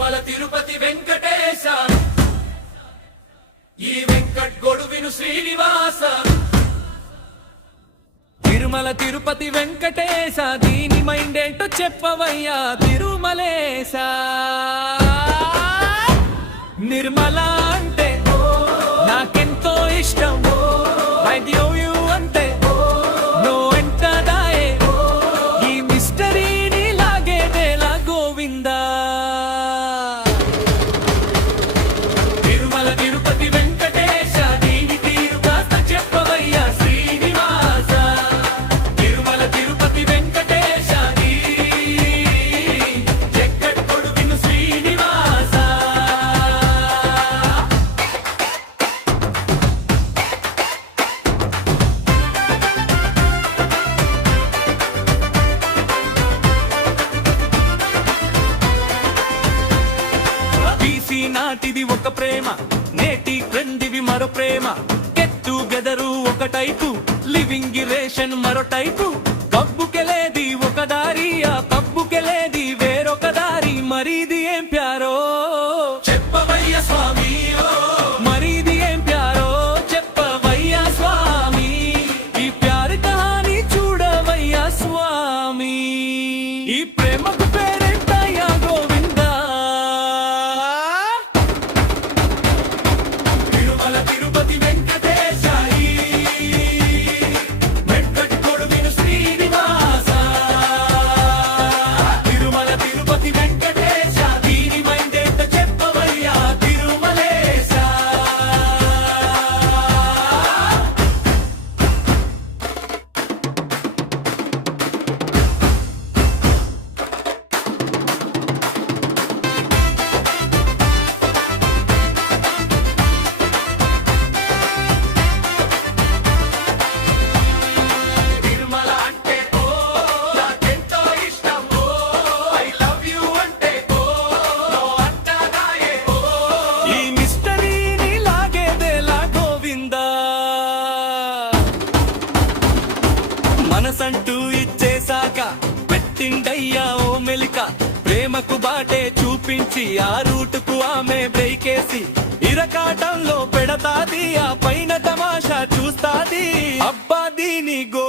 తిరుమల తిరుపతి వెంకటేశ ఈ వెంకట్ గొడువిను శ్రీనివాస తిరుమల తిరుపతి వెంకటేశ దీని మైండ్ ఏంటో చెప్పవయ్యా తిరుమలేశ నిర్మల అంటే నాకెంతో ఇష్టం ఐ లవ్ యు అంటే నో ఎంటదాయే ఈ మిస్టరీని లాగేదేలా గోవిందా తిరుమల తిరుపతి వెంకటేశ దీని తీరు కాస్త చెప్పవయ్యా శ్రీనివాస తిరుమల తిరుపతి వెంకటేశ జగ్గట్ కొడువిను శ్రీనివాస నాటిది ఒక ప్రేమ నేటి ట్రెండివి మరో ప్రేమ గెట్టు గెదరు ఒక టైపు లివింగ్ రిలేషన్ మరో టైపు పబ్బుకెలేది ఒక దారి ఆ పబ్బుకెలేది వేరొక దారి మరిది ఏం ప్యారో చెప్పవయ్య స్వామి మరిది ఏం ప్యారో చెప్పవయ్య స్వామి ఈ ప్యారు కహాని చూడవయ్య స్వామి ఈ ప్రేమకు పేరేంటయ్యా గోవిందా తిరుపతి వెంకటేశ వెంకట్ కొడువిను శ్రీనివాస తిరుమల తిరుపతి వెంకటేశ దీని మైండ్ ఏంటో చెప్పవయ్యా తిరుమలేశ మనసంటూ ఇచ్చేశాక పెట్టిండయ్యా ఓ మెలిక ప్రేమకు బాటే చూపించి ఆ రూటుకు ఆమె బ్రేకేసి ఇరకాటంలో పెడతాది ఆ పైన తమాషా చూస్తాది అబ్బా దీని గో